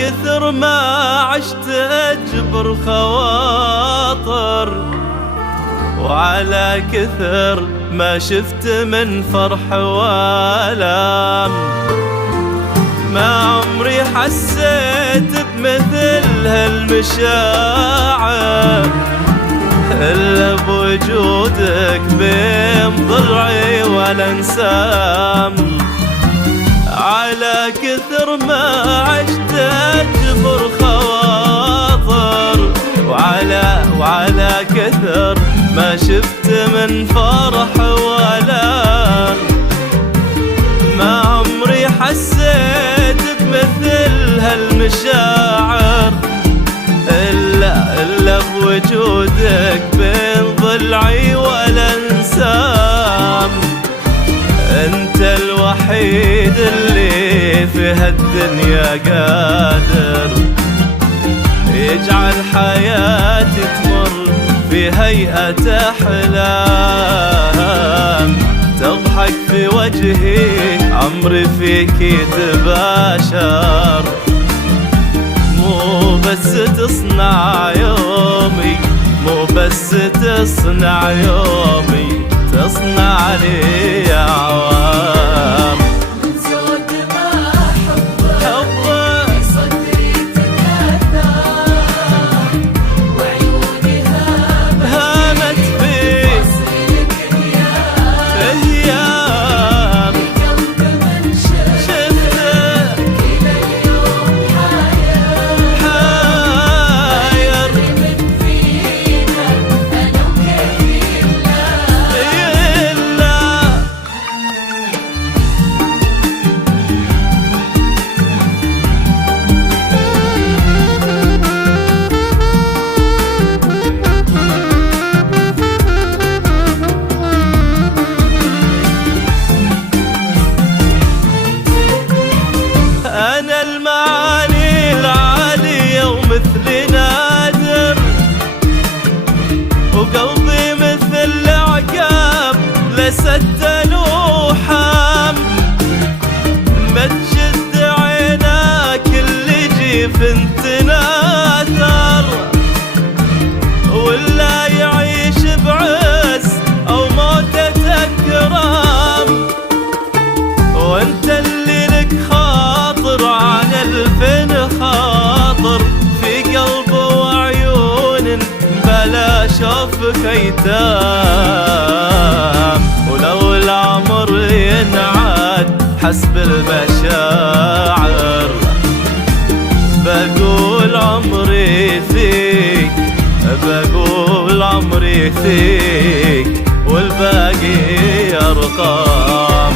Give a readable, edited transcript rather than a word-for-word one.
كثر ما عشت أجبر خواطر، وعلى كثر ما شفت من فرح والام، ما عمري حسيت بمثل هالمشاعر إلا بوجودك بين ضلعي والانسام. على كثر ما عشت أجبر خواطر، وعلى كثر ما شفت من فرح والام، ما عمري حسيت بمثل هالمشاعر إلا بوجودك بين ضلعي والانسام. انت الوحيد اللي في هالدنيا قادر يجعل حياتي تمر في هيئة أحلام، تضحك في وجهي عمري فيك يتباشر، مو بس تصنع يومي، مو بس تصنع يومي، تصنع لي عوام. من زود ما حبك في صدري تكاثر، وعيوني هامت فيك واصلك ايام، قلب من شفتك الى اليوم حاير، من فينا انا وكيفي أنا المعاني العالية ومثلي نادر، وقلبي مثل العقاب لست لوحام، ما تشد عيناك اللي جيف تناثر، ولا يعيش بعز أو موتة كرام، وانت اللي لك خاطر عن الفن خاطر، في قلب وعيون بلا شوفك ايتام، ولو العمر ينعاد حسب المشاعر، بقول عمري فيك، بقول عمري فيك، والباقي أرقام.